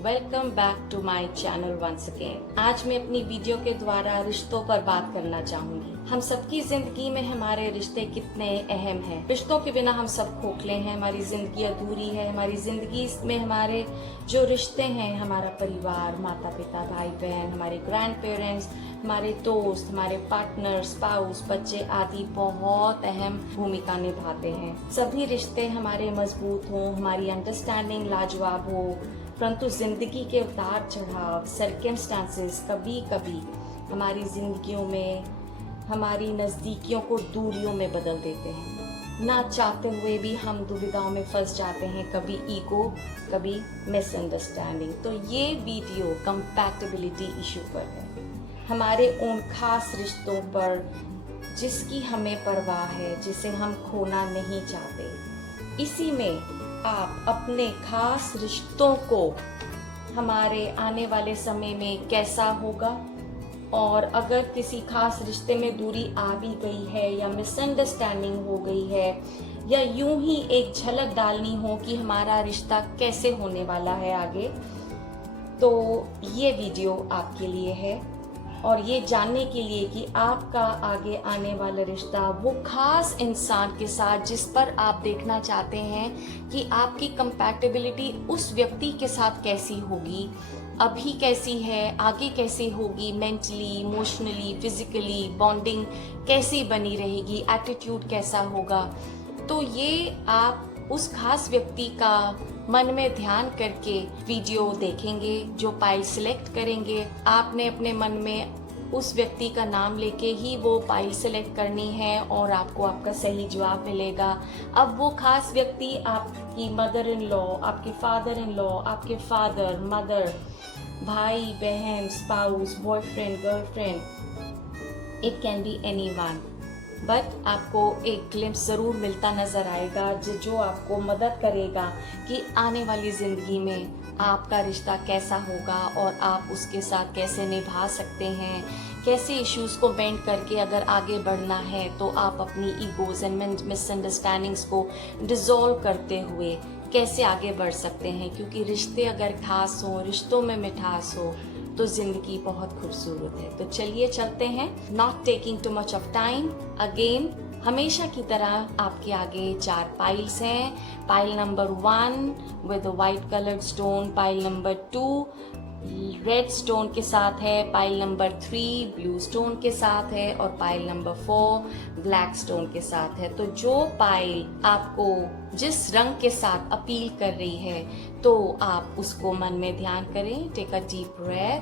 Welcome back to my channel once again. आज मैं अपनी वीडियो के द्वारा रिश्तों पर बात करना चाहूंगी। हम सबकी जिंदगी में हमारे रिश्ते कितने अहम हैं। रिश्तों के बिना हम सब खोखले हैं, हमारी जिंदगी अधूरी है। हमारी जिंदगी में हमारे जो रिश्ते हैं, हमारा परिवार, माता पिता, भाई बहन, हमारे ग्रैंड पेरेंट्स, हमारे दोस्त, हमारे पार्टनर, स्पाउस, बच्चे आदि बहुत अहम भूमिका निभाते हैं। सभी रिश्ते हमारे मजबूत हों, हमारी अंडरस्टैंडिंग लाजवाब हो, परंतु जिंदगी के उतार चढ़ाव, सर्कमस्टांसेस कभी कभी हमारी जिंदगियों में हमारी नज़दीकियों को दूरियों में बदल देते हैं। ना चाहते हुए भी हम दुविधाओं में फंस जाते हैं, कभी ईगो, कभी मिसअंडरस्टैंडिंग। तो ये वीडियो कंपैटिबिलिटी इशू पर है, हमारे उन खास रिश्तों पर जिसकी हमें परवाह है, जिसे हम खोना नहीं चाहते। इसी में आप अपने खास रिश्तों को हमारे आने वाले समय में कैसा होगा, और अगर किसी खास रिश्ते में दूरी आ भी गई है या मिसअंडरस्टैंडिंग हो गई है, या यूं ही एक झलक डालनी हो कि हमारा रिश्ता कैसे होने वाला है आगे, तो ये वीडियो आपके लिए है। और ये जानने के लिए कि आपका आगे आने वाला रिश्ता वो खास इंसान के साथ जिस पर आप देखना चाहते हैं कि आपकी कंपैटिबिलिटी उस व्यक्ति के साथ कैसी होगी, अभी कैसी है, आगे कैसी होगी, मेंटली, इमोशनली, फिजिकली बॉन्डिंग कैसी बनी रहेगी, एटीट्यूड कैसा होगा। तो ये आप उस खास व्यक्ति का मन में ध्यान करके वीडियो देखेंगे। जो पाइल सिलेक्ट करेंगे, आपने अपने मन में उस व्यक्ति का नाम लेके ही वो पाइल सिलेक्ट करनी है और आपको आपका सही जवाब मिलेगा। अब वो खास व्यक्ति आपकी मदर इन लॉ, आपके फादर इन लॉ, आपके फादर, मदर, भाई बहन, spouse, boyfriend, girlfriend, it can be anyone, but आपको एक ग्लिम्स ज़रूर मिलता नज़र आएगा जो आपको मदद करेगा कि आने वाली ज़िंदगी में आपका रिश्ता कैसा होगा और आप उसके साथ कैसे निभा सकते हैं, कैसे इश्यूज़ को बेंड करके अगर आगे बढ़ना है तो आप अपनी ईगोज़ एंड मिसअंडरस्टैंडिंग्स को डिसॉल्व करते हुए कैसे आगे बढ़ सकते हैं। क्योंकि रिश्ते अगर खास हों, रिश्तों में मिठास हो, तो जिंदगी बहुत खूबसूरत है। तो चलिए चलते हैं, not taking too much of time. Again हमेशा की तरह आपके आगे 4 पाइल्स हैं। Pile number 1 with white coloured stone, pile number 2 red stone के साथ है, पाइल नंबर 3 ब्लू स्टोन के साथ है, और पाइल नंबर 4 ब्लैक स्टोन के साथ है। तो जो पाइल आपको जिस रंग के साथ अपील कर रही है, तो आप उसको मन में ध्यान करें। Take a deep breath,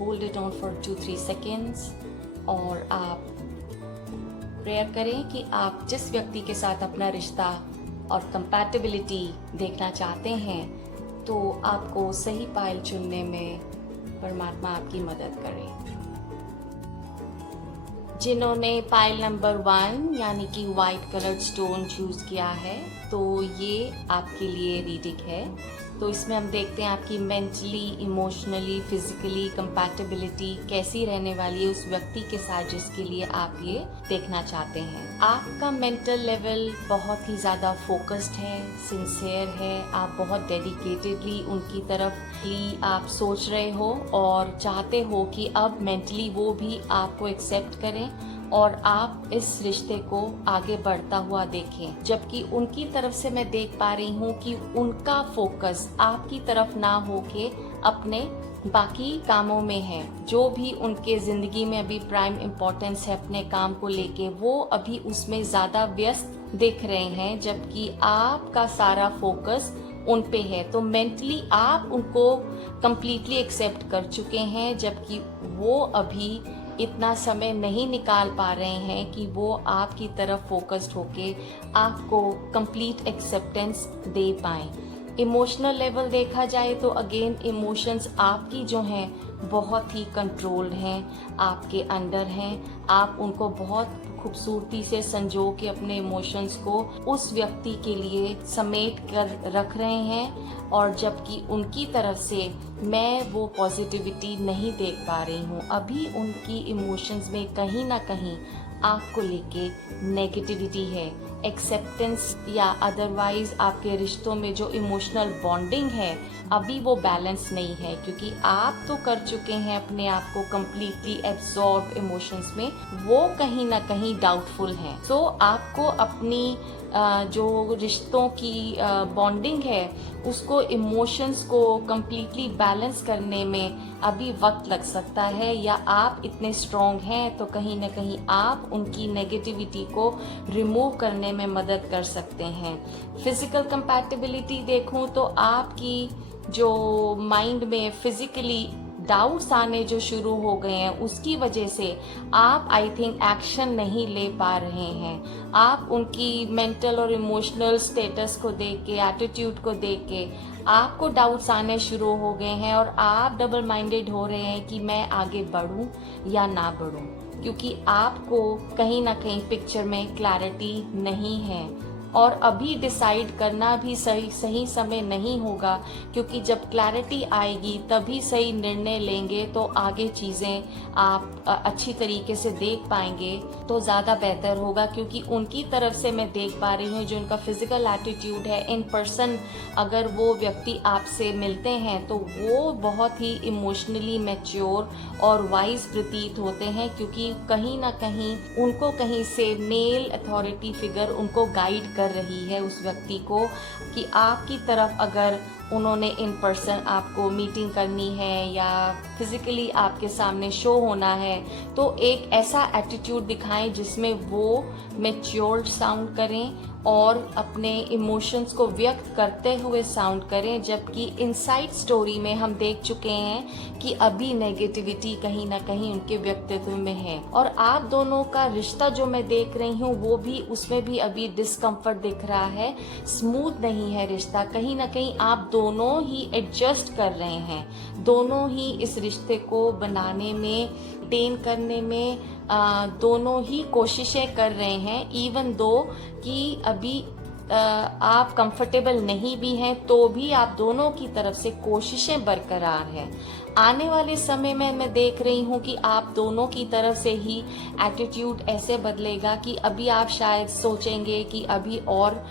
hold it on for 2-3 seconds, और आप प्रेयर करें कि आप जिस व्यक्ति के साथ अपना रिश्ता और कंपैटिबिलिटी देखना चाहते हैं, तो आपको सही पाइल चुनने में परमात्मा आपकी मदद करे। जिन्होंने पाइल नंबर 1 यानी कि वाइट कलर्ड स्टोन चूज किया है, तो ये आपके लिए रीडिंग है। तो इसमें हम देखते हैं आपकी मेंटली, इमोशनली, फिजिकली कंपैटिबिलिटी कैसी रहने वाली है उस व्यक्ति के साथ जिसके लिए आप ये देखना चाहते हैं। आपका मेंटल लेवल बहुत ही ज़्यादा फोकस्ड है, सिंसियर है, आप बहुत डेडिकेटेडली उनकी तरफ ही आप सोच रहे हो और चाहते हो कि अब मेंटली वो भी आपको एक्सेप्ट करें और आप इस रिश्ते को आगे बढ़ता हुआ देखें। जबकि उनकी तरफ से मैं देख पा रही हूँ कि उनका फोकस आपकी तरफ ना होके अपने बाकी कामों में है। जो भी उनके ज़िंदगी में अभी प्राइम इम्पोर्टेंस है अपने काम को लेके, वो अभी उसमें ज़्यादा व्यस्त दिख रहे हैं, जबकि आपका सारा फोकस उन पे है। तो मेंटली आप उनको कंप्लीटली एक्सेप्ट कर चुके हैं, जबकि वो अभी इतना समय नहीं निकाल पा रहे हैं कि वो आपकी तरफ फोकस्ड होके आपको कंप्लीट एक्सेप्टेंस दे पाएं। इमोशनल लेवल देखा जाए तो अगेन इमोशंस आपकी जो हैं बहुत ही कंट्रोल्ड हैं, आपके अंडर हैं। आप उनको बहुत खूबसूरती से संजो के अपने इमोशंस को उस व्यक्ति के लिए समेट कर रख रहे हैं, और जबकि उनकी तरफ से मैं वो पॉजिटिविटी नहीं देख पा रही हूँ। अभी उनकी इमोशंस में कहीं ना कहीं आपको लेके नेगेटिविटी है, एक्सेप्टेंस या अदरवाइज आपके रिश्तों में जो इमोशनल बॉन्डिंग है अभी वो बैलेंस नहीं है, क्योंकि आप तो कर चुके हैं अपने आप को कम्प्लीटली एब्जॉर्ब इमोशंस में, वो कहीं ना कहीं डाउटफुल है। सो आपको अपनी जो रिश्तों की बॉन्डिंग है उसको इमोशंस को कम्प्लीटली बैलेंस करने में अभी वक्त लग सकता है, या आप इतने स्ट्रॉन्ग हैं तो कहीं ना कहीं आप उनकी नेगेटिविटी को रिमूव करने में मदद कर सकते हैं। फिजिकल कंपैटिबिलिटी देखूं तो आपकी जो माइंड में फिजिकली डाउट्स आने जो शुरू हो गए हैं उसकी वजह से आप आई थिंक एक्शन नहीं ले पा रहे हैं। आप उनकी मेंटल और इमोशनल स्टेटस को देख के, एटीट्यूड को देख के आपको डाउट्स आने शुरू हो गए हैं और आप डबल माइंडेड हो रहे हैं कि मैं आगे बढ़ूं या ना बढ़ूं, क्योंकि आपको कहीं ना कहीं पिक्चर में क्लैरिटी नहीं है। और अभी डिसाइड करना भी सही समय नहीं होगा, क्योंकि जब क्लैरिटी आएगी तभी सही निर्णय लेंगे तो आगे चीज़ें आप अच्छी तरीके से देख पाएंगे तो ज़्यादा बेहतर होगा। क्योंकि उनकी तरफ से मैं देख पा रही हूँ जो उनका फिजिकल एटीट्यूड है, इन पर्सन अगर वो व्यक्ति आपसे मिलते हैं तो वो बहुत ही इमोशनली मैच्योर और वाइज प्रतीत होते हैं, क्योंकि कहीं ना कहीं उनको कहीं से मेल अथॉरिटी फिगर उनको गाइड कर रही है उस व्यक्ति को कि आपकी तरफ अगर उन्होंने इन पर्सन आपको मीटिंग करनी है या फिजिकली आपके सामने शो होना है तो एक ऐसा एटीट्यूड दिखाएं जिसमें वो मैच्योर्ड साउंड करें और अपने इमोशंस को व्यक्त करते हुए साउंड करें। जबकि इनसाइड स्टोरी में हम देख चुके हैं कि अभी नेगेटिविटी कहीं ना कहीं उनके व्यक्तित्व में है, और आप दोनों का रिश्ता जो मैं देख रही हूँ वो भी, उसमें भी अभी डिस्कम्फर्ट दिख रहा है, स्मूथ नहीं है रिश्ता। कहीं ना कहीं आप दोनों ही एडजस्ट कर रहे हैं, दोनों ही इस रिश्ते को बनाने में, टेन करने में दोनों ही कोशिशें कर रहे हैं। इवन दो कि अभी आप कंफर्टेबल नहीं भी हैं तो भी आप दोनों की तरफ से कोशिशें बरकरार हैं। आने वाले समय में मैं देख रही हूँ कि आप दोनों की तरफ से ही एटीट्यूड ऐसे बदलेगा कि अभी आप शायद सोचेंगे कि अभी और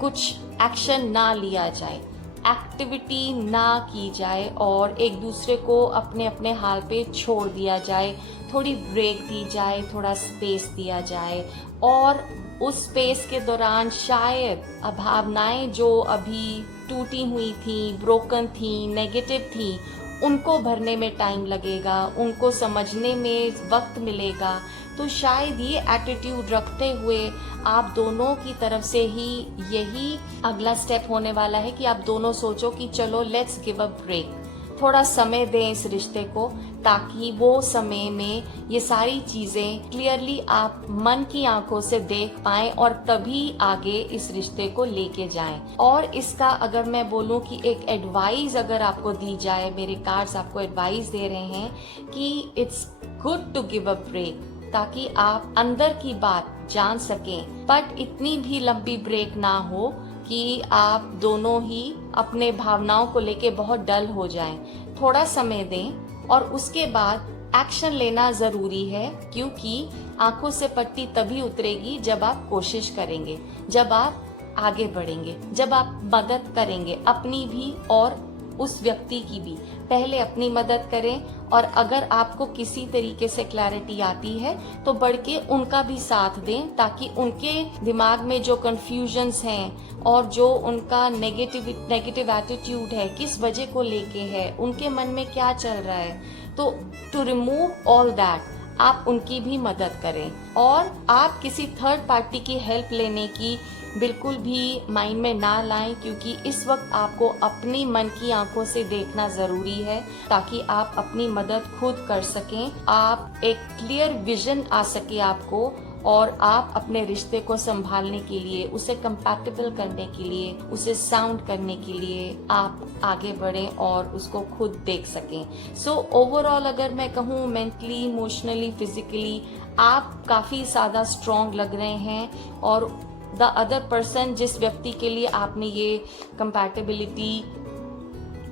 कुछ एक्शन ना लिया जाए, एक्टिविटी ना की जाए और एक दूसरे को अपने अपने हाल पे छोड़ दिया जाए, थोड़ी ब्रेक दी जाए, थोड़ा स्पेस दिया जाए। और उस स्पेस के दौरान शायद भावनाएं जो अभी टूटी हुई थी, ब्रोकन थी, नेगेटिव थी, उनको भरने में टाइम लगेगा, उनको समझने में वक्त मिलेगा। तो शायद ये एटीट्यूड रखते हुए आप दोनों की तरफ से ही यही अगला स्टेप होने वाला है कि आप दोनों सोचो कि चलो लेट्स गिव अ ब्रेक, थोड़ा समय दें इस रिश्ते को, ताकि वो समय में ये सारी चीजें क्लियरली आप मन की आंखों से देख पाएं और तभी आगे इस रिश्ते को लेके जाएं। और इसका अगर मैं बोलूं कि एक एडवाइस अगर आपको दी जाए, मेरे कार्ड्स आपको एडवाइस दे रहे हैं कि it's good to give a break, ताकि आप अंदर की बात जान सकें, बट इतनी भी लंबी ब्रेक ना हो कि आप दोनों ही अपने भावनाओं को लेके बहुत डल हो जाएं। थोड़ा समय दें और उसके बाद एक्शन लेना जरूरी है, क्योंकि आंखों से पट्टी तभी उतरेगी जब आप कोशिश करेंगे, जब आप आगे बढ़ेंगे, जब आप मदद करेंगे अपनी भी और उस व्यक्ति की भी। पहले अपनी मदद करें और अगर आपको किसी तरीके से क्लैरिटी आती है तो बढ़ के उनका भी साथ दें, ताकि उनके दिमाग में जो कंफ्यूजन्स हैं और जो उनका नेगेटिव एटीट्यूड है, किस वजह को लेके है, उनके मन में क्या चल रहा है, तो टू रिमूव ऑल दैट आप उनकी भी मदद करें। और आप किसी थर्ड पार्टी की हेल्प लेने की बिल्कुल भी माइंड में ना लाएं, क्योंकि इस वक्त आपको अपनी मन की आंखों से देखना जरूरी है, ताकि आप अपनी मदद खुद कर सकें, आप एक क्लियर विजन आ सके आपको, और आप अपने रिश्ते को संभालने के लिए, उसे कंपैटिबल करने के लिए, उसे साउंड करने के लिए आप आगे बढ़ें और उसको खुद देख सकें। सो ओवरऑल अगर मैं कहूँ, मेंटली, इमोशनली, फिजिकली आप काफी ज्यादा स्ट्रॉन्ग लग रहे हैं, और द अदर पर्सन, जिस व्यक्ति के लिए आपने ये कंपैटिबिलिटी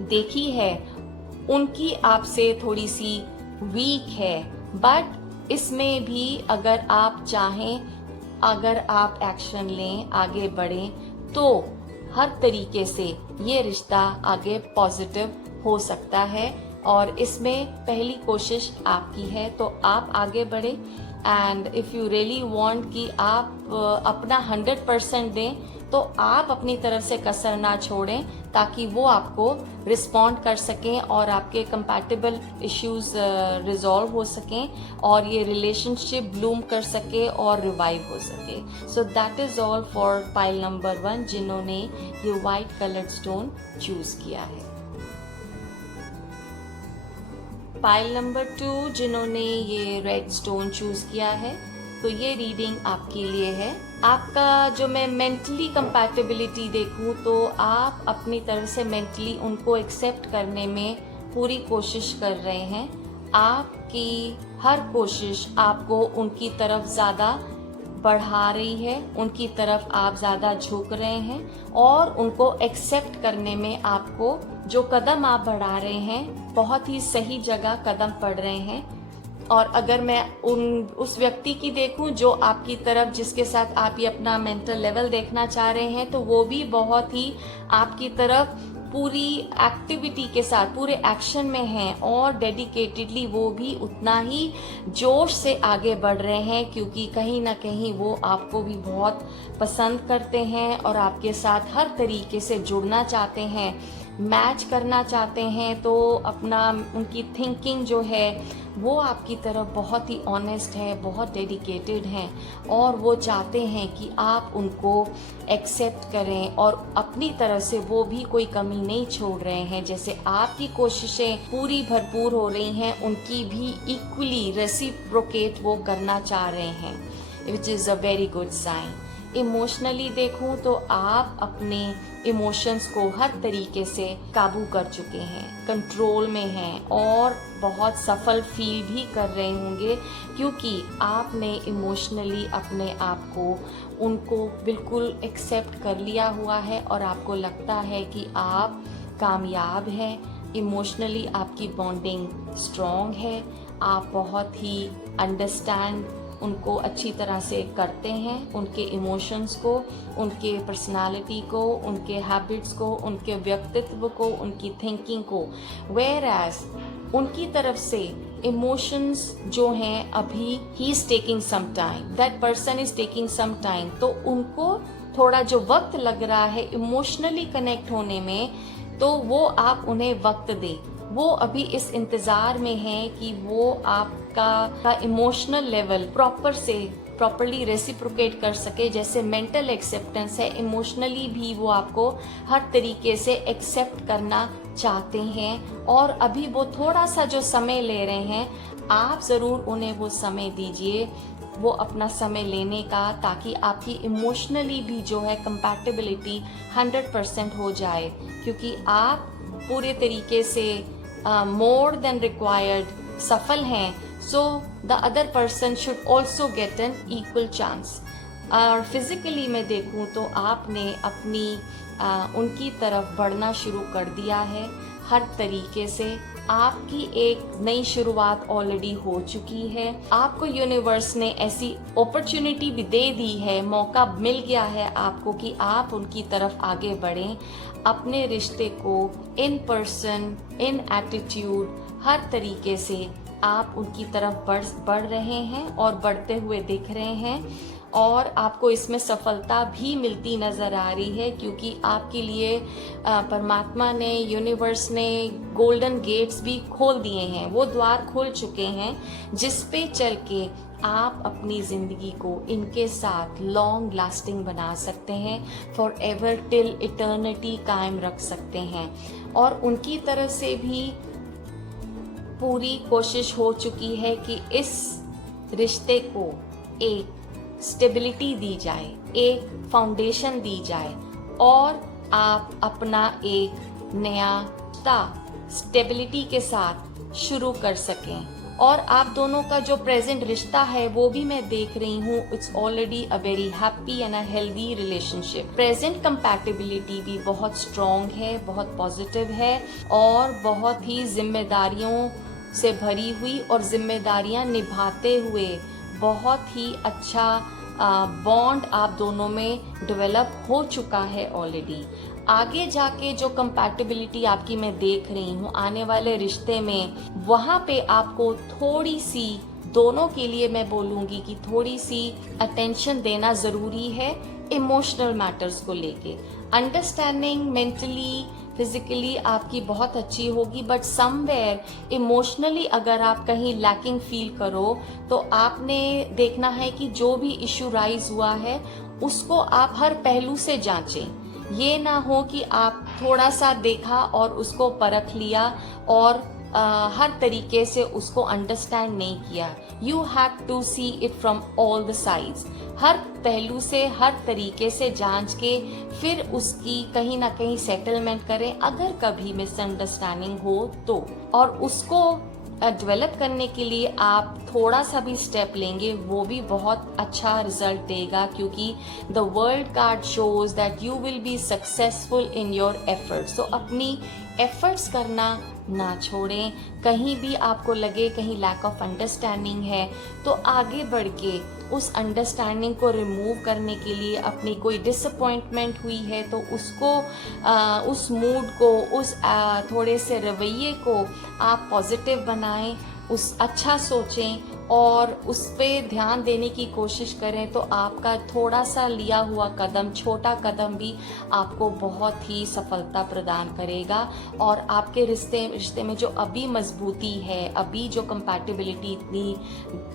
देखी है, उनकी आपसे थोड़ी सी वीक है, बट इसमें भी अगर आप चाहें, अगर आप एक्शन लें, आगे बढ़ें, तो हर तरीके से ये रिश्ता आगे पॉजिटिव हो सकता है। और इसमें पहली कोशिश आपकी है, तो आप आगे बढ़े। And if you really want कि आप अपना 100% दें, तो आप अपनी तरफ से कसर ना छोड़ें, ताकि वो आपको रिस्पॉन्ड कर सकें और आपके कंपैटिबल इश्यूज रिजॉल्व हो सकें और ये रिलेशनशिप ब्लूम कर सके और रिवाइव हो सके। So that is all for pile number 1 जिन्होंने ये वाइट कलर्ड स्टोन चूज किया है। पाइल नंबर 2 जिन्होंने ये रेड स्टोन चूज किया है, तो ये रीडिंग आपके लिए है। आपका जो मैं मेंटली कंपैटिबिलिटी देखूं, तो आप अपनी तरफ से मेंटली उनको एक्सेप्ट करने में पूरी कोशिश कर रहे हैं। आपकी हर कोशिश आपको उनकी तरफ ज़्यादा बढ़ा रही है, उनकी तरफ आप ज़्यादा झुक रहे हैं और उनको एक्सेप्ट करने में आपको जो कदम आप बढ़ा रहे हैं, बहुत ही सही जगह कदम पड़ रहे हैं। और अगर मैं उस व्यक्ति की देखूं जो आपकी तरफ, जिसके साथ आप ये अपना मेंटल लेवल देखना चाह रहे हैं, तो वो भी बहुत ही आपकी तरफ पूरी एक्टिविटी के साथ, पूरे एक्शन में हैं और डेडिकेटेडली वो भी उतना ही जोश से आगे बढ़ रहे हैं, क्योंकि कहीं ना कहीं वो आपको भी बहुत पसंद करते हैं और आपके साथ हर तरीके से जुड़ना चाहते हैं, मैच करना चाहते हैं। तो अपना उनकी थिंकिंग जो है वो आपकी तरफ बहुत ही ऑनेस्ट है, बहुत डेडिकेटेड हैं और वो चाहते हैं कि आप उनको एक्सेप्ट करें और अपनी तरफ से वो भी कोई कमी नहीं छोड़ रहे हैं। जैसे आपकी कोशिशें पूरी भरपूर हो रही हैं, उनकी भी इक्वली रेसिप्रोकेट वो करना चाह रहे हैं, which is a very good sign. Emotionally देखूं तो आप अपने इमोशंस को हर तरीके से काबू कर चुके हैं, कंट्रोल में हैं और बहुत सफल फील भी कर रहे होंगे, क्योंकि आपने इमोशनली अपने आप को उनको बिल्कुल एक्सेप्ट कर लिया हुआ है और आपको लगता है कि आप कामयाब हैं। इमोशनली आपकी बॉन्डिंग स्ट्रॉन्ग है, आप बहुत ही अंडरस्टैंड उनको अच्छी तरह से करते हैं, उनके इमोशंस को, उनके पर्सनालिटी को, उनके हैबिट्स को, उनके व्यक्तित्व को, उनकी थिंकिंग को। वेयर एज उनकी तरफ से इमोशंस जो हैं अभी ही is taking some time, that person is taking some time, तो उनको थोड़ा जो वक्त लग रहा है इमोशनली कनेक्ट होने में, तो वो आप उन्हें वक्त दें। वो अभी इस इंतज़ार में हैं कि वो आपका इमोशनल लेवल प्रॉपरली रेसिप्रोकेट कर सके। जैसे मेंटल एक्सेप्टेंस है, इमोशनली भी वो आपको हर तरीके से एक्सेप्ट करना चाहते हैं और अभी वो थोड़ा सा जो समय ले रहे हैं, आप ज़रूर उन्हें वो समय दीजिए, वो अपना समय लेने का, ताकि आपकी इमोशनली भी जो है कंपैटिबिलिटी 100% हो जाए, क्योंकि आप पूरे तरीके से मोर देन रिक्वायर्ड सफल हैं। So the other person should also get an equal chance. और फिजिकली मैं देखूं तो आपने अपनी उनकी तरफ बढ़ना शुरू कर दिया है हर तरीके से। आपकी एक नई शुरुआत ऑलरेडी हो चुकी है, आपको यूनिवर्स ने ऐसी अपॉर्चुनिटी भी दे दी है, मौका मिल गया है आपको कि आप उनकी तरफ आगे बढ़ें। अपने रिश्ते को इन पर्सन, इन एटीट्यूड, हर तरीके से आप उनकी तरफ बढ़ रहे हैं और बढ़ते हुए दिख रहे हैं और आपको इसमें सफलता भी मिलती नज़र आ रही है, क्योंकि आपके लिए परमात्मा ने, यूनिवर्स ने गोल्डन गेट्स भी खोल दिए हैं, वो द्वार खोल चुके हैं जिस पे चल के आप अपनी ज़िंदगी को इनके साथ लॉन्ग लास्टिंग बना सकते हैं, फॉर एवर टिल इटर्निटी कायम रख सकते हैं। और उनकी तरफ से भी पूरी कोशिश हो चुकी है कि इस रिश्ते को एक स्टेबिलिटी दी जाए, एक फाउंडेशन दी जाए और आप अपना एक नया स्टेबिलिटी के साथ शुरू कर सकें। और आप दोनों का जो प्रेजेंट रिश्ता है वो भी मैं देख रही हूँ, it's already a very happy and a healthy relationship. Present compatibility भी बहुत स्ट्रॉन्ग है, बहुत पॉजिटिव है और बहुत ही जिम्मेदारियों से भरी हुई और जिम्मेदारियां निभाते हुए बहुत ही अच्छा बॉन्ड आप दोनों में डेवलप हो चुका है ऑलरेडी। आगे जाके जो कंपैटिबिलिटी आपकी मैं देख रही हूँ आने वाले रिश्ते में, वहाँ पे आपको थोड़ी सी, दोनों के लिए मैं बोलूँगी कि थोड़ी सी अटेंशन देना ज़रूरी है इमोशनल मैटर्स को लेके। अंडरस्टैंडिंग मेंटली फिजिकली आपकी बहुत अच्छी होगी, बट समवेयर इमोशनली अगर आप कहीं लैकिंग फील करो तो आपने देखना है कि जो भी इशू राइज हुआ है उसको आप हर पहलू से जांचें। ये ना हो कि आप थोड़ा सा देखा और उसको परख लिया और हर तरीके से उसको अंडरस्टैंड नहीं किया। You have to see it from all the sides, हर पहलू से हर तरीके से जांच के फिर उसकी कहीं ना कहीं सेटलमेंट करें अगर कभी मिसअंडरस्टैंडिंग हो तो। और उसको डेवलप करने के लिए आप थोड़ा सा भी स्टेप लेंगे वो भी बहुत अच्छा रिजल्ट देगा, क्योंकि the world card shows that you will be successful in your efforts. तो अपनी एफर्ट्स करना ना छोड़ें। कहीं भी आपको लगे कहीं लैक ऑफ अंडरस्टैंडिंग है तो आगे बढ़ के उस अंडरस्टैंडिंग को रिमूव करने के लिए, अपनी कोई डिसअपॉइंटमेंट हुई है तो उसको उस मूड को, उस थोड़े से रवैये को आप पॉजिटिव बनाएं, उस अच्छा सोचें और उस पे ध्यान देने की कोशिश करें। तो आपका थोड़ा सा लिया हुआ कदम, छोटा कदम भी आपको बहुत ही सफलता प्रदान करेगा और आपके रिश्ते में जो अभी मजबूती है, अभी जो कंपैटिबिलिटी इतनी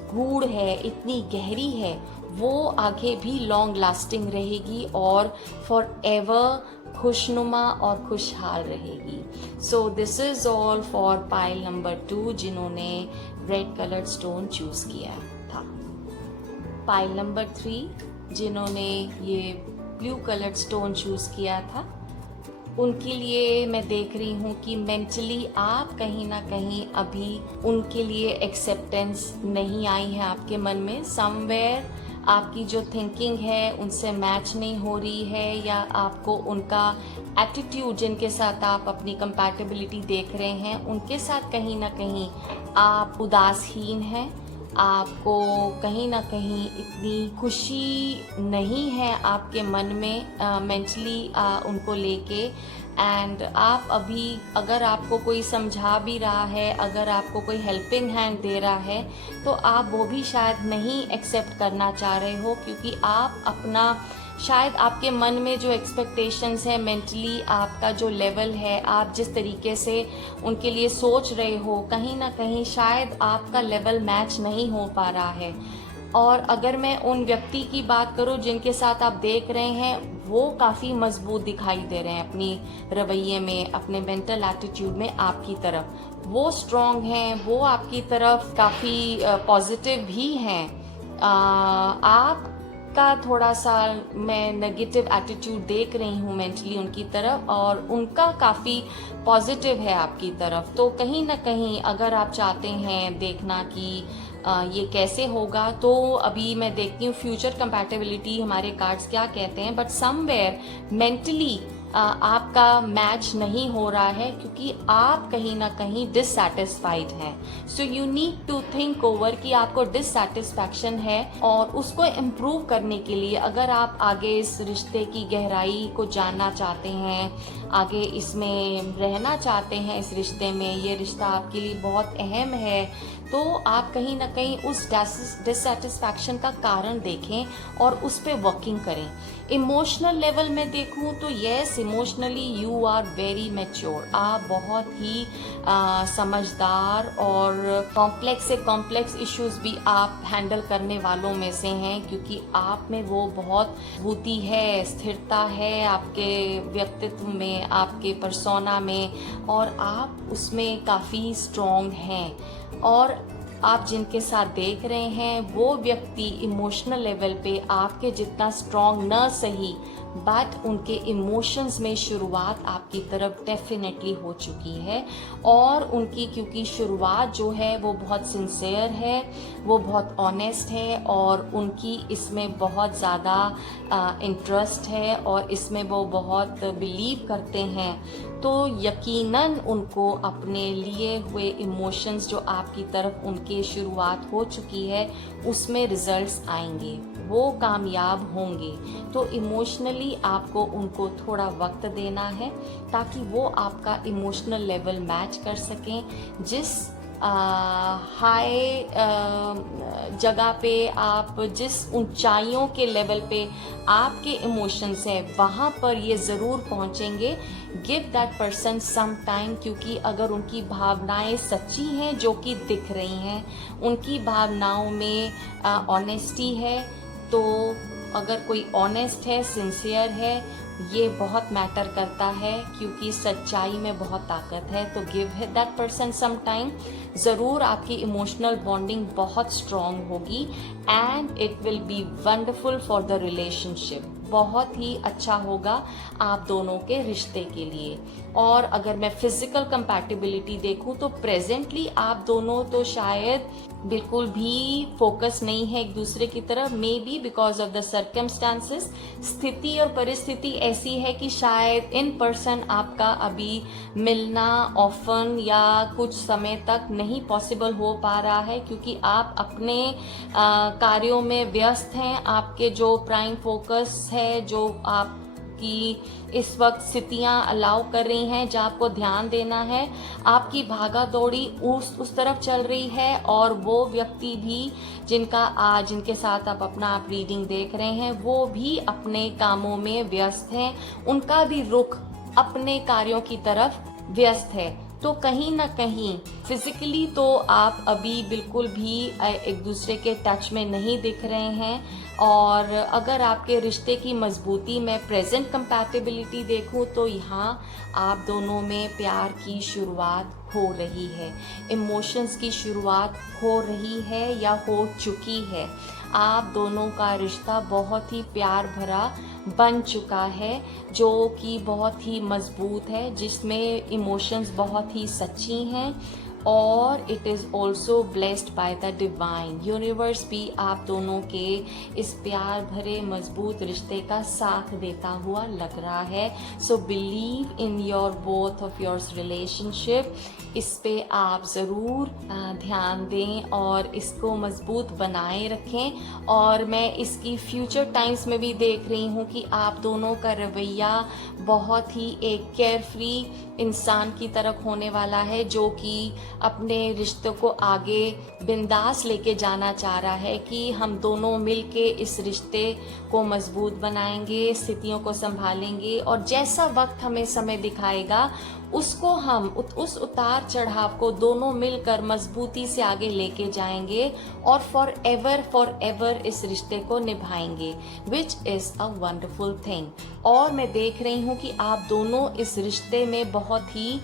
गूढ़ है, इतनी गहरी है, वो आगे भी लॉन्ग लास्टिंग रहेगी और फॉर एवर खुशनुमा और खुशहाल रहेगी। So this is all for pile number 2 जिन्होंने रेड कलर्ड स्टोन चूज किया था। पाइल नंबर 3 जिन्होंने ये ब्लू कलर्ड स्टोन चूज किया था, उनके लिए मैं देख रही हूँ कि मेंटली आप कहीं ना कहीं अभी उनके लिए एक्सेप्टेंस नहीं आई है आपके मन में। समवेयर आपकी जो थिंकिंग है उनसे मैच नहीं हो रही है, या आपको उनका एटीट्यूड जिनके साथ आप अपनी कंपैटिबिलिटी देख रहे हैं उनके साथ कहीं ना कहीं आप उदासीन हैं। आपको कहीं ना कहीं इतनी खुशी नहीं है आपके मन में मेंटली उनको लेके। एंड आप अभी, अगर आपको कोई समझा भी रहा है, अगर आपको कोई हेल्पिंग हैंड दे रहा है तो आप वो भी शायद नहीं एक्सेप्ट करना चाह रहे हो, क्योंकि आप अपना, शायद आपके मन में जो एक्सपेक्टेशंस है, मेंटली आपका जो लेवल है, आप जिस तरीके से उनके लिए सोच रहे हो, कहीं ना कहीं शायद आपका लेवल मैच नहीं हो पा रहा है। और अगर मैं उन व्यक्ति की बात करूं जिनके साथ आप देख रहे हैं, वो काफ़ी मजबूत दिखाई दे रहे हैं अपनी रवैये में, अपने मेंटल एटीट्यूड में आपकी तरफ। वो स्ट्रॉन्ग हैं, वो आपकी तरफ काफ़ी पॉजिटिव भी हैं। आप का थोड़ा सा मैं नेगेटिव एटीट्यूड देख रही हूँ मेंटली उनकी तरफ, और उनका काफ़ी पॉजिटिव है आपकी तरफ। तो कहीं ना कहीं अगर आप चाहते हैं देखना कि ये कैसे होगा, तो अभी मैं देखती हूँ फ्यूचर कंपैटिबिलिटी हमारे कार्ड्स क्या कहते हैं, बट समवेयर मेंटली आपका मैच नहीं हो रहा है, क्योंकि आप कहीं ना कहीं डिससैटिस्फाइड हैं। So you need to think over कि आपको डिससैटिस्फैक्शन है, और उसको इम्प्रूव करने के लिए अगर आप आगे इस रिश्ते की गहराई को जानना चाहते हैं, आगे इसमें रहना चाहते हैं, इस रिश्ते में, ये रिश्ता आपके लिए बहुत अहम है, तो आप कहीं ना कहीं उस डिससैटिस्फैक्शन का कारण देखें और उस पर वर्किंग करें। इमोशनल लेवल में देखूं तो yes, emotionally you are very mature. आप बहुत ही समझदार और कॉम्प्लेक्स से कॉम्प्लेक्स इश्यूज भी आप हैंडल करने वालों में से हैं, क्योंकि आप में वो बहुत बुद्धि है, स्थिरता है आपके व्यक्तित्व में, आपके पर्सोना में, और आप उसमें काफ़ी स्ट्रॉन्ग हैं। और आप जिनके साथ देख रहे हैं वो व्यक्ति इमोशनल लेवल पे आपके जितना स्ट्रॉन्ग न सही बट उनके इमोशंस में शुरुआत आपकी तरफ डेफिनेटली हो चुकी है। और उनकी क्योंकि शुरुआत जो है वो बहुत सिंसियर है, वो बहुत ऑनेस्ट है और उनकी इसमें बहुत ज़्यादा इंटरेस्ट है और इसमें वो बहुत बिलीव करते हैं, तो यकीनन उनको अपने लिए हुए इमोशंस जो आपकी तरफ उनके शुरुआत हो चुकी है उसमें रिजल्ट्स आएंगे, वो कामयाब होंगे। तो इमोशनली आपको उनको थोड़ा वक्त देना है ताकि वो आपका इमोशनल लेवल मैच कर सकें। जिस हाई जगह पे आप, जिस ऊंचाइयों के लेवल पे आपके इमोशंस है वहाँ पर ये ज़रूर पहुँचेंगे। Give that person some time, क्योंकि अगर उनकी भावनाएं सच्ची हैं जो कि दिख रही हैं, उनकी भावनाओं में ऑनेस्टी है, तो अगर कोई ऑनेस्ट है, सिंसियर है, ये बहुत मैटर करता है क्योंकि सच्चाई में बहुत ताकत है। तो give that person some time, ज़रूर आपकी इमोशनल बॉन्डिंग बहुत स्ट्रॉन्ग होगी and it will be wonderful for the relationship. बहुत ही अच्छा होगा आप दोनों के रिश्ते के लिए। और अगर मैं फिजिकल कंपैटिबिलिटी देखूं तो प्रेजेंटली आप दोनों तो शायद बिल्कुल भी फोकस नहीं है एक दूसरे की तरफ, may be because of the circumstances. स्थिति और परिस्थिति ऐसी है कि शायद इन पर्सन आपका अभी मिलना ऑफन या कुछ समय तक नहीं पॉसिबल हो पा रहा है क्योंकि आप अपने कार्यों में व्यस्त हैं। आपके जो प्राइम फोकस है, जो आपकी इस वक्त स्थितियां अलाउ कर रही हैं, जहाँ आपको ध्यान देना है, आपकी भागा दौड़ी उस तरफ चल रही है। और वो व्यक्ति भी जिनके साथ आप अपना रीडिंग देख रहे हैं, वो भी अपने कामों में व्यस्त हैं, उनका भी रुख अपने कार्यों की तरफ व्यस्त है। तो कहीं ना कहीं फिजिकली तो आप अभी बिल्कुल भी एक दूसरे के टच में नहीं दिख रहे हैं। और अगर आपके रिश्ते की मजबूती में प्रेजेंट कंपैटिबिलिटी देखूं तो यहाँ आप दोनों में प्यार की शुरुआत हो रही है, इमोशंस की शुरुआत हो रही है या हो चुकी है। आप दोनों का रिश्ता बहुत ही प्यार भरा बन चुका है, जो कि बहुत ही मजबूत है, जिसमें इमोशंस बहुत ही सच्ची हैं और it is also blessed by the divine. Universe भी आप दोनों के इस प्यार भरे मजबूत रिश्ते का साथ देता हुआ लग रहा है। So believe in your both of yours relationship. इस पे आप ज़रूर ध्यान दें और इसको मजबूत बनाए रखें। और मैं इसकी फ्यूचर टाइम्स में भी देख रही हूँ कि आप दोनों का रवैया बहुत ही एक केयरफ्री इंसान की तरफ होने वाला है, जो कि अपने रिश्ते को आगे बिंदास लेके जाना चाह रहा है कि हम दोनों मिलके इस रिश्ते को मजबूत बनाएंगे, स्थितियों को संभालेंगे और जैसा वक्त हमें समय दिखाएगा उसको हम उस उतार चढ़ाव को दोनों मिलकर मजबूती से आगे लेके जाएंगे और फॉर एवर इस रिश्ते को निभाएंगे, विच इज़ अ वंडरफुल थिंग। और मैं देख रही हूँ कि आप दोनों इस रिश्ते में बहुत ही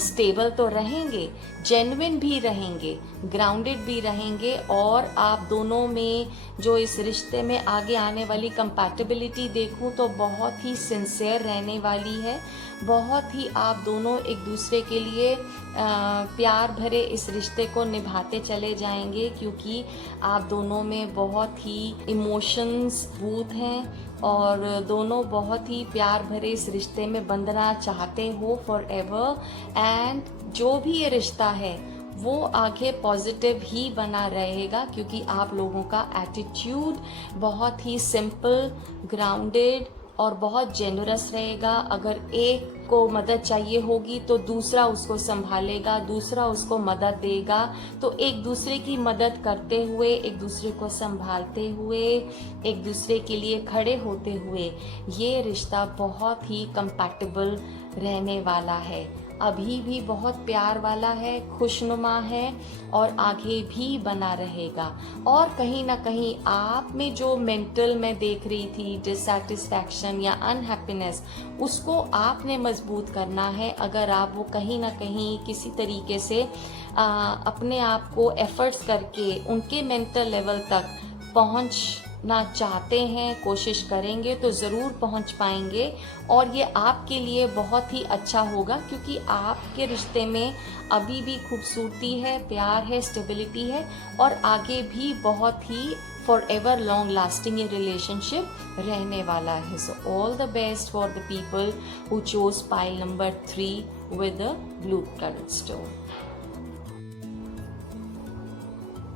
स्टेबल तो रहेंगे, जेन्युइन भी रहेंगे, ग्राउंडेड भी रहेंगे और आप दोनों में जो इस रिश्ते में आगे आने वाली कंपैटिबिलिटी देखूं तो बहुत ही सिंसियर रहने वाली है। बहुत ही आप दोनों एक दूसरे के लिए प्यार भरे इस रिश्ते को निभाते चले जाएंगे, क्योंकि आप दोनों में बहुत ही इमोशंस बूथ हैं और दोनों बहुत ही प्यार भरे इस रिश्ते में बंधना चाहते हो फॉर एवर। एंड जो भी ये रिश्ता है वो आगे पॉजिटिव ही बना रहेगा, क्योंकि आप लोगों का एटीट्यूड बहुत ही सिंपल, ग्राउंडेड और बहुत जेनरस रहेगा। अगर एक को मदद चाहिए होगी तो दूसरा उसको संभालेगा, दूसरा उसको मदद देगा। तो एक दूसरे की मदद करते हुए, एक दूसरे को संभालते हुए, एक दूसरे के लिए खड़े होते हुए ये रिश्ता बहुत ही कंपैटिबल रहने वाला है। अभी भी बहुत प्यार वाला है, खुशनुमा है और आगे भी बना रहेगा। और कहीं ना कहीं आप में जो मेंटल मैं देख रही थी डिससैटिस्फैक्शन या अनहैप्पीनेस, उसको आपने मजबूत करना है। अगर आप वो कहीं ना कहीं किसी तरीके से अपने आप को एफर्ट्स करके उनके मेंटल लेवल तक पहुंच चाहते हैं, कोशिश करेंगे तो ज़रूर पहुंच पाएंगे। और ये आपके लिए बहुत ही अच्छा होगा, क्योंकि आपके रिश्ते में अभी भी खूबसूरती है, प्यार है, स्टेबिलिटी है, और आगे भी बहुत ही forever long lasting ये relationship रहने वाला है। So all the best for the people who chose pile number 3 with the blue colored stone.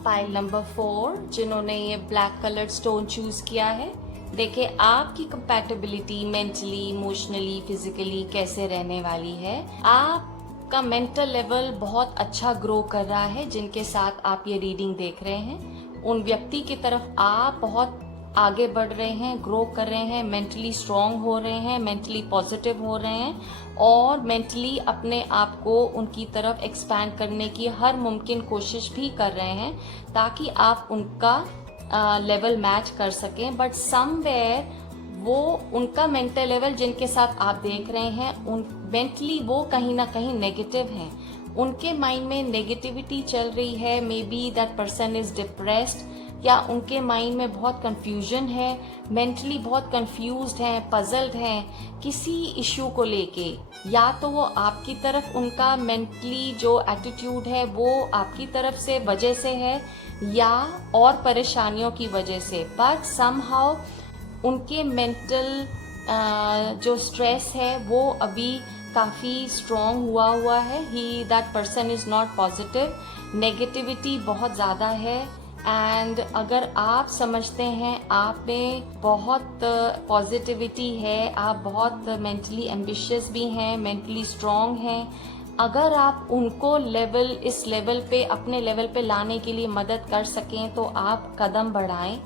Pile number 4 जिन्होंने ये ब्लैक कलर्ड स्टोन चूज किया है, देखिए आपकी कंपैटिबिलिटी मेंटली, इमोशनली, फिजिकली कैसे रहने वाली है। आपका मेंटल लेवल बहुत अच्छा ग्रो कर रहा है जिनके साथ आप ये रीडिंग देख रहे हैं। उन व्यक्ति की तरफ आप बहुत आगे बढ़ रहे हैं, ग्रो कर रहे हैं, मेंटली स्ट्रांग हो रहे हैं, मेंटली पॉजिटिव हो रहे हैं, और मेंटली अपने आप को उनकी तरफ एक्सपैंड करने की हर मुमकिन कोशिश भी कर रहे हैं ताकि आप उनका लेवल मैच कर सकें। बट समवेयर वो उनका मेंटल लेवल जिनके साथ आप देख रहे हैं, उन मेंटली वो कहीं ना कहीं नेगेटिव हैं। उनके माइंड में नेगेटिविटी चल रही है। May be that person is depressed, या उनके माइंड में बहुत कंफ्यूजन है, मेंटली बहुत कंफ्यूज्ड हैं, पजल्ड हैं किसी इशू को लेके। या तो वो आपकी तरफ उनका मेंटली जो एटीट्यूड है वो आपकी तरफ से वजह से है, या और परेशानियों की वजह से। बट समहाउ उनके मेंटल जो स्ट्रेस है वो अभी काफ़ी स्ट्रॉन्ग हुआ है। He that person is not positive, negativity बहुत ज़्यादा है। एंड अगर आप समझते हैं आप में बहुत पॉजिटिविटी है, आप बहुत मेंटली एम्बिशियस भी हैं, मेंटली स्ट्रॉन्ग हैं, अगर आप उनको इस लेवल पे, अपने लेवल पे लाने के लिए मदद कर सकें तो आप कदम बढ़ाएं,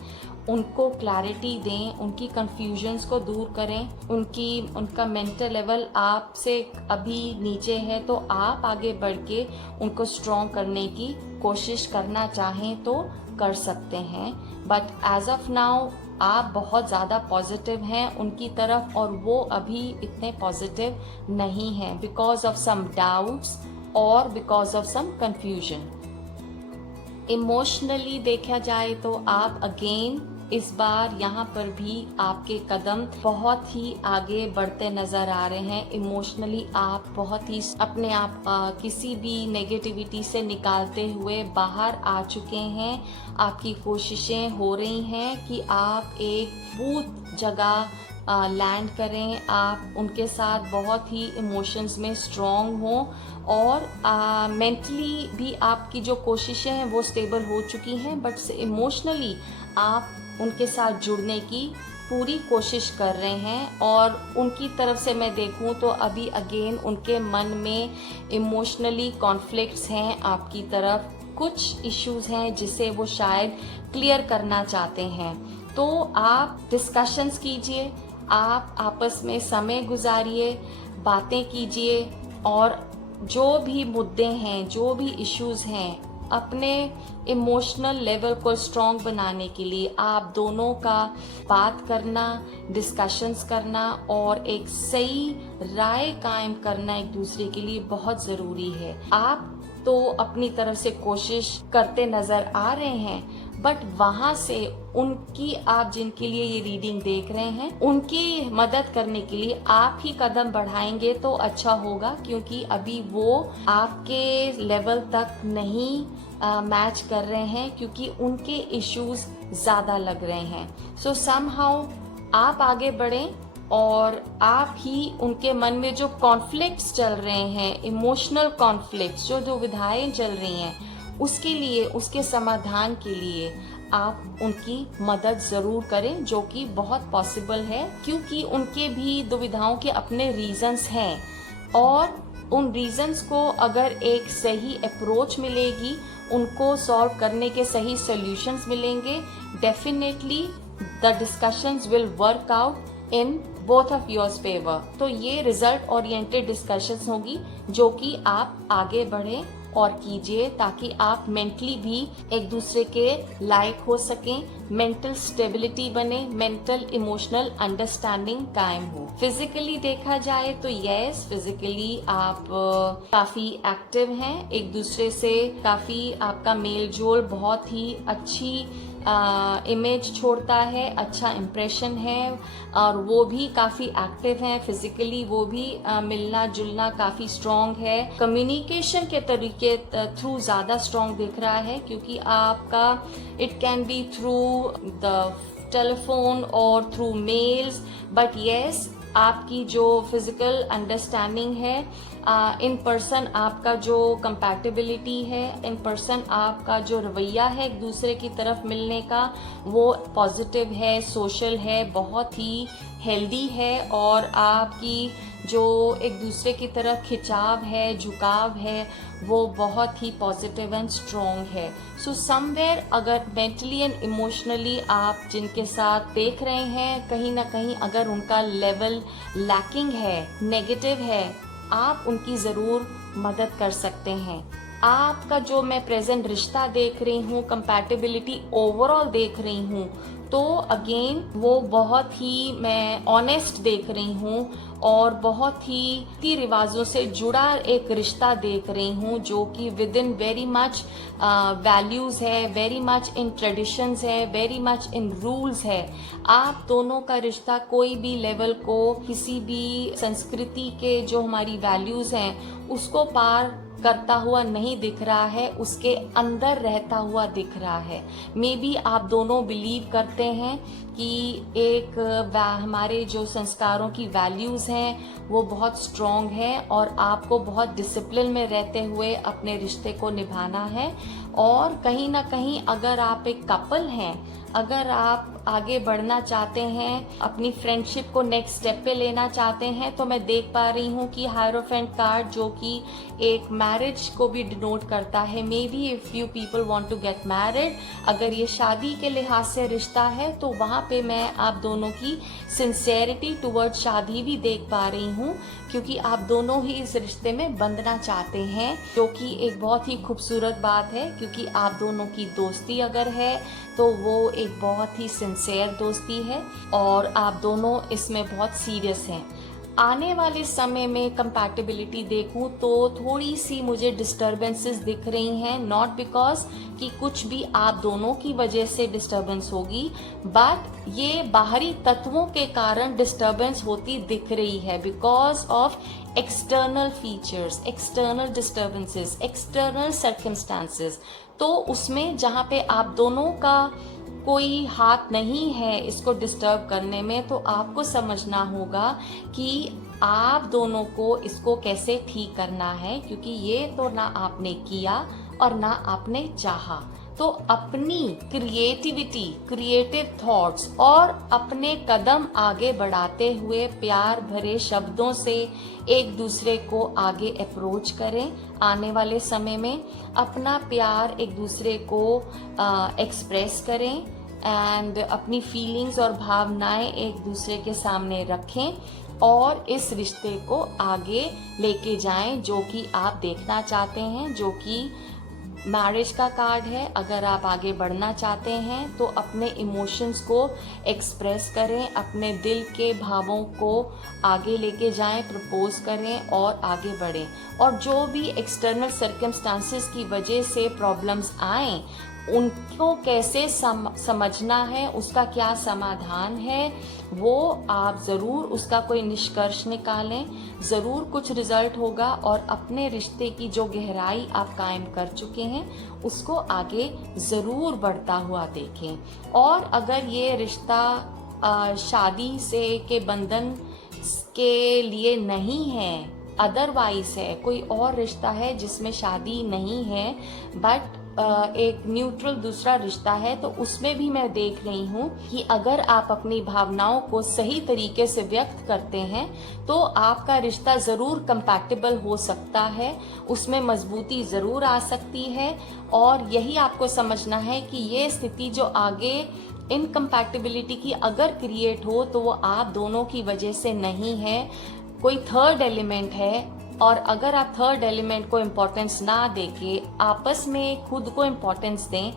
उनको क्लैरिटी दें, उनकी कंफ्यूजन्स को दूर करें। उनका मेंटल लेवल आपसे अभी नीचे है तो आप आगे बढ़ के उनको स्ट्रॉन्ग करने की कोशिश करना चाहें तो कर सकते हैं। बट एज ऑफ नाउ आप बहुत ज़्यादा पॉजिटिव हैं उनकी तरफ, और वो अभी इतने पॉजिटिव नहीं हैं बिकॉज ऑफ सम डाउट्स और because of some confusion. Emotionally देखा जाए तो आप अगेन इस बार यहाँ पर भी आपके कदम बहुत ही आगे बढ़ते नजर आ रहे हैं। इमोशनली आप बहुत ही अपने आप किसी भी नेगेटिविटी से निकालते हुए बाहर आ चुके हैं। आपकी कोशिशें हो रही हैं कि आप एक स्मूथ जगह लैंड करें, आप उनके साथ बहुत ही इमोशंस में स्ट्रॉन्ग हों, और मेंटली भी आपकी जो कोशिशें हैं वो स्टेबल हो चुकी हैं। बट इमोशनली आप उनके साथ जुड़ने की पूरी कोशिश कर रहे हैं। और उनकी तरफ से मैं देखूं तो अभी अगेन उनके मन में इमोशनली कॉन्फ्लिक्ट्स हैं आपकी तरफ, कुछ इश्यूज हैं जिसे वो शायद क्लियर करना चाहते हैं। तो आप डिस्कशंस कीजिए, आप आपस में समय गुजारिए, बातें कीजिए, और जो भी मुद्दे हैं, जो भी इश्यूज हैं, अपने इमोशनल लेवल को स्ट्रॉन्ग बनाने के लिए आप दोनों का बात करना, डिस्कशंस करना और एक सही राय कायम करना एक दूसरे के लिए बहुत ज़रूरी है। आप तो अपनी तरफ से कोशिश करते नज़र आ रहे हैं, बट वहाँ से उनकी, आप जिनके लिए ये रीडिंग देख रहे हैं, उनकी मदद करने के लिए आप ही कदम बढ़ाएंगे तो अच्छा होगा, क्योंकि अभी वो आपके लेवल तक नहीं मैच कर रहे हैं, क्योंकि उनके इश्यूज ज़्यादा लग रहे हैं। सो समहाउ आप आगे बढ़ें और आप ही उनके मन में जो कॉन्फ्लिक्ट्स चल रहे हैं, इमोशनल कॉन्फ्लिक्ट्स, जो दुविधाएं चल रही हैं, उसके लिए, उसके समाधान के लिए आप उनकी मदद ज़रूर करें, जो कि बहुत पॉसिबल है, क्योंकि उनके भी दुविधाओं के अपने रीजंस हैं। और उन रीजंस को अगर एक सही अप्रोच मिलेगी, उनको सॉल्व करने के सही सॉल्यूशंस मिलेंगे, definitely the discussions will work out in both of yours favour. तो ये रिजल्ट ओरिएंटेड डिस्कशंस होगी जो कि आप आगे बढ़ें और कीजिए, ताकि आप मेंटली भी एक दूसरे के लायक हो सकें, मेंटल स्टेबिलिटी बने, मेंटल इमोशनल अंडरस्टैंडिंग कायम हो। फिजिकली देखा जाए तो यस, फिजिकली आप काफी एक्टिव हैं, एक दूसरे से काफी आपका मेल जोल बहुत ही अच्छी इमेज छोड़ता है, अच्छा इम्प्रेशन है, और वो भी काफ़ी एक्टिव हैं फिजिकली, वो भी मिलना जुलना काफ़ी स्ट्रॉन्ग है। कम्युनिकेशन के तरीके थ्रू ज़्यादा स्ट्रॉन्ग दिख रहा है, क्योंकि आपका it can be through the telephone और थ्रू मेल्स, बट येस आपकी जो फिजिकल अंडरस्टैंडिंग है, इन पर्सन आपका जो कंपैटिबिलिटी है, इन पर्सन आपका जो रवैया है एक दूसरे की तरफ मिलने का, वो पॉजिटिव है, सोशल है, बहुत ही हेल्दी है, और आपकी जो एक दूसरे की तरफ खिंचाव है, झुकाव है, वो बहुत ही पॉजिटिव एंड स्ट्रॉन्ग है। सो समवेयर अगर मेंटली एंड इमोशनली आप जिनके साथ देख रहे हैं, कहीं ना कहीं अगर उनका लेवल लैकिंग है, नेगेटिव है, आप उनकी ज़रूर मदद कर सकते हैं। आपका जो मैं प्रेजेंट रिश्ता देख रही हूँ, कंपैटिबिलिटी ओवरऑल देख रही हूँ, तो अगेन वो बहुत ही मैं ऑनेस्ट देख रही हूँ, और बहुत ही रीति रिवाजों से जुड़ा एक रिश्ता देख रही हूँ, जो कि with in very much values है, वेरी मच इन ट्रेडिशंस है, वेरी मच इन रूल्स है। आप दोनों का रिश्ता कोई भी लेवल को, किसी भी संस्कृति के जो हमारी वैल्यूज हैं उसको पार करता हुआ नहीं दिख रहा है, उसके अंदर रहता हुआ दिख रहा है। मे बी आप दोनों बिलीव करते हैं कि एक हमारे जो संस्कारों की वैल्यूज़ हैं वो बहुत स्ट्रॉन्ग है, और आपको बहुत डिसिप्लिन में रहते हुए अपने रिश्ते को निभाना है। और कहीं ना कहीं अगर आप एक कपल हैं, अगर आप आगे बढ़ना चाहते हैं, अपनी फ्रेंडशिप को नेक्स्ट स्टेप पे लेना चाहते हैं, तो मैं देख पा रही हूँ कि हायरोफेंट कार्ड जो कि एक मैरिज को भी डिनोट करता है, maybe if you people want to get married, अगर ये शादी के लिहाज से रिश्ता है, तो वहाँ पे मैं आप दोनों की सिंसेरिटी टुवर्ड शादी भी देख पा रही हूँ, क्योंकि आप दोनों ही इस रिश्ते में बंधना चाहते हैं, जो कि एक बहुत ही खूबसूरत बात है, क्योंकि आप दोनों की दोस्ती अगर है तो वो एक बहुत ही सिंसेयर दोस्ती है, और आप दोनों इसमें बहुत सीरियस हैं। आने वाले समय में कंपैटिबिलिटी देखूं तो थोड़ी सी मुझे डिस्टर्बेंसेस दिख रही हैं, नॉट बिकॉज कि कुछ भी आप दोनों की वजह से डिस्टर्बेंस होगी, बट ये बाहरी तत्वों के कारण डिस्टर्बेंस होती दिख रही है, because of external features, external disturbances, external circumstances. तो उसमें जहाँ पे आप दोनों का कोई हाथ नहीं है इसको डिस्टर्ब करने में, तो आपको समझना होगा कि आप दोनों को इसको कैसे ठीक करना है, क्योंकि ये तो ना आपने किया और ना आपने चाहा। तो अपनी क्रिएटिविटी, क्रिएटिव थॉट्स और अपने कदम आगे बढ़ाते हुए प्यार भरे शब्दों से एक दूसरे को आगे अप्रोच करें। आने वाले समय में अपना प्यार एक दूसरे को एक्सप्रेस करें, एंड अपनी फीलिंग्स और भावनाएं एक दूसरे के सामने रखें, और इस रिश्ते को आगे लेके जाएं जो कि आप देखना चाहते हैं, जो कि मैरिज का कार्ड है। अगर आप आगे बढ़ना चाहते हैं तो अपने इमोशंस को एक्सप्रेस करें, अपने दिल के भावों को आगे लेके जाएं, प्रपोज करें और आगे बढ़ें। और जो भी एक्सटर्नल सर्कमस्टांसेस की वजह से प्रॉब्लम्स आए, उनको कैसे समझना है, उसका क्या समाधान है, वो आप ज़रूर उसका कोई निष्कर्ष निकालें, ज़रूर कुछ रिजल्ट होगा, और अपने रिश्ते की जो गहराई आप कायम कर चुके हैं उसको आगे ज़रूर बढ़ता हुआ देखें। और अगर ये रिश्ता शादी से के बंधन के लिए नहीं है, अदरवाइज है, कोई और रिश्ता है जिसमें शादी नहीं है, बट एक न्यूट्रल दूसरा रिश्ता है, तो उसमें भी मैं देख रही हूँ कि अगर आप अपनी भावनाओं को सही तरीके से व्यक्त करते हैं तो आपका रिश्ता ज़रूर कंपैटिबल हो सकता है, उसमें मजबूती ज़रूर आ सकती है। और यही आपको समझना है कि ये स्थिति जो आगे इनकम्पैटिबिलिटी की अगर क्रिएट हो तो वो आप दोनों की वजह से नहीं है, कोई थर्ड एलिमेंट है। और अगर आप थर्ड एलिमेंट को इम्पोर्टेंस ना देके आपस में खुद को इम्पोर्टेंस दें,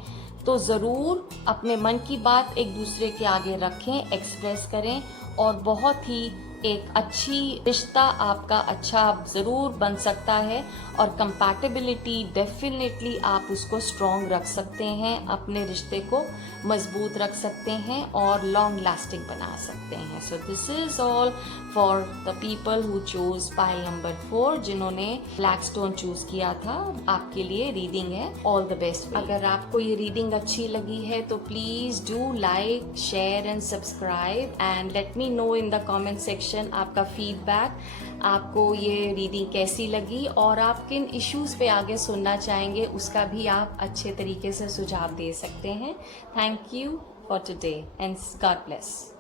तो ज़रूर अपने मन की बात एक दूसरे के आगे रखें, एक्सप्रेस करें, और बहुत ही एक अच्छी रिश्ता आपका अच्छा ज़रूर बन सकता है और कंपैटिबिलिटी डेफिनेटली आप उसको स्ट्रॉन्ग रख सकते हैं, अपने रिश्ते को मजबूत रख सकते हैं और लॉन्ग लास्टिंग बना सकते हैं। So this is all for the people who choose pile number 4, जिन्होंने ब्लैक स्टोन चूज किया था। आपके लिए रीडिंग है। All the best. अगर आपको ये रीडिंग अच्छी लगी है तो please do like, share and subscribe and let me know in the comment section आपका फीडबैक, आपको ये रीडिंग कैसी लगी और आप किन इश्यूज पे आगे सुनना चाहेंगे उसका भी आप अच्छे तरीके से सुझाव दे सकते हैं। Thank you for today and God bless.